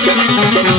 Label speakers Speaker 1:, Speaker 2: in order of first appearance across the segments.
Speaker 1: Thank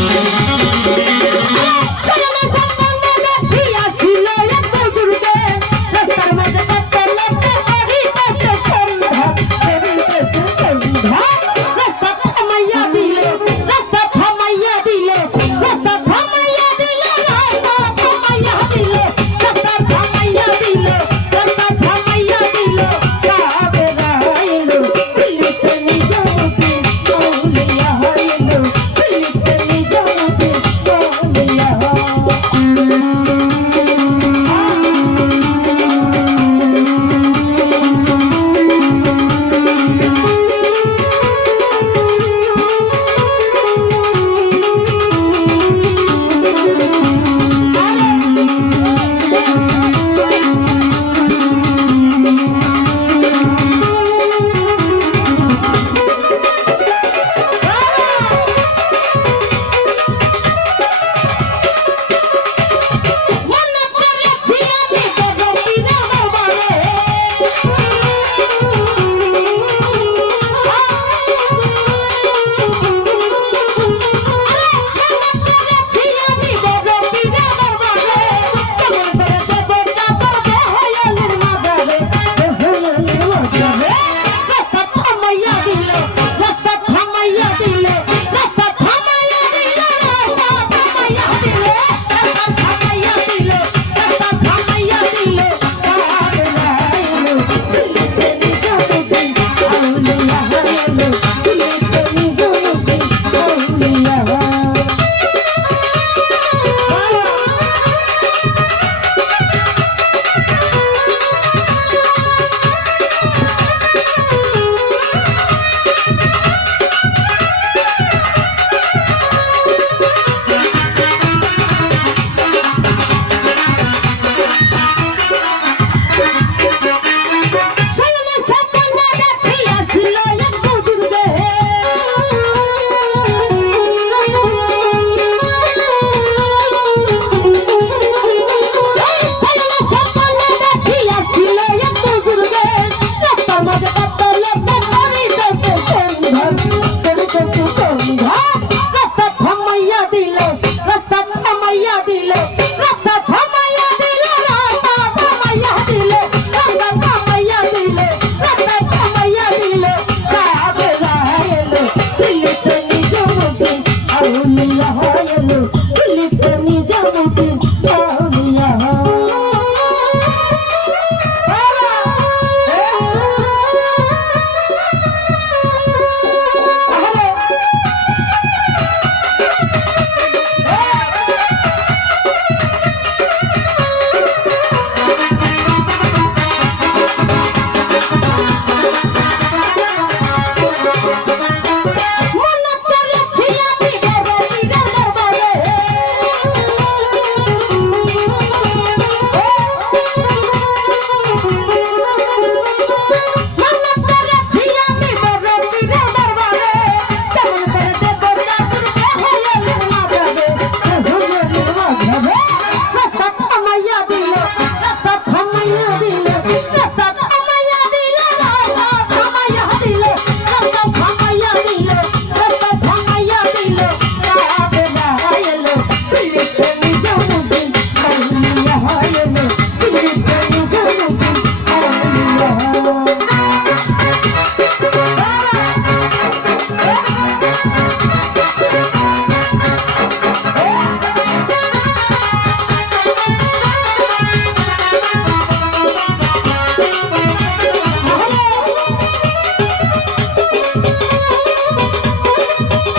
Speaker 1: thank you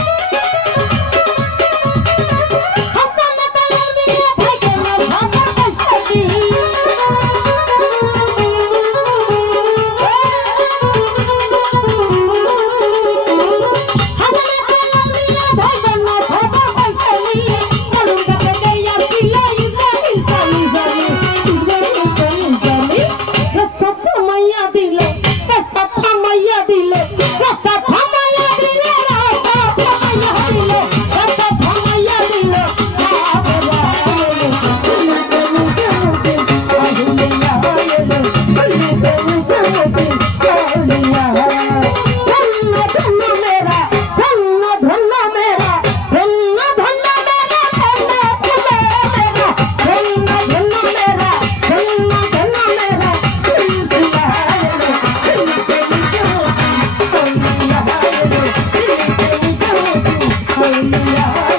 Speaker 1: Yeah.